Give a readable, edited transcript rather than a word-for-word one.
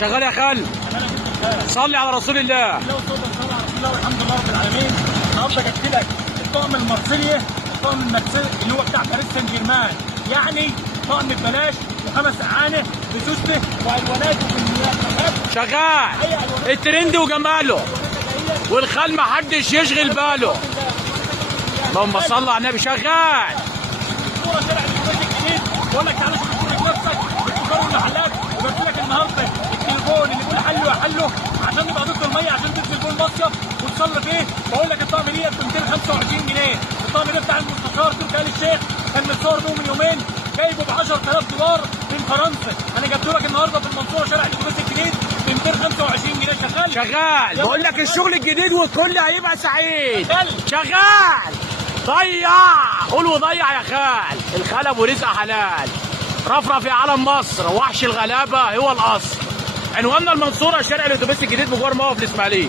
شغال يا خال. صلي على رسول الله. والحمد لله رب العالمين. النهارده جبت لك الطقم المارسيليا، الطقم المارسيليا اللي هو بتاع باريس سان جيرمان، يعني طقم ببلاش وخمس اعانه بسوسته والوانات وكميات. شغال الترند وجماله والخال ما حدش يشغل باله. اللهم صل على النبي. شغال صوره شارع الكويت الجديد. بقول لك تعالى شوف الكويت نفسك بالفطار والمحلات. وجبت لك النهارده التليفون اللي بيقول حله يا حله عشان نبقى ضد الميه، عشان تنزل جوه المصيف وتصلي فيه. بقول لك الطقم ديت ب 225 جنيه. الطقم ده بتاع المستشار تركي آل الشيخ، كان متصور بيه من يومين، جايبه ب 10000 دولار من فرنسا. انا جبته لك النهارده في المنصوره شارع الكويت الجديد ب 225 جنيه. شغال شغال. بقول لك الشغل الجديد والكل هيبقى سعيد. شغال. ضيع قول وضيع يا خال. الخال ابو رزق حلال. رفرف يا علم مصر، وحش الغلابه هو الاصل. عنواننا المنصوره شارع الاتوبيس الجديد بجوار موقف الاسماعيليه.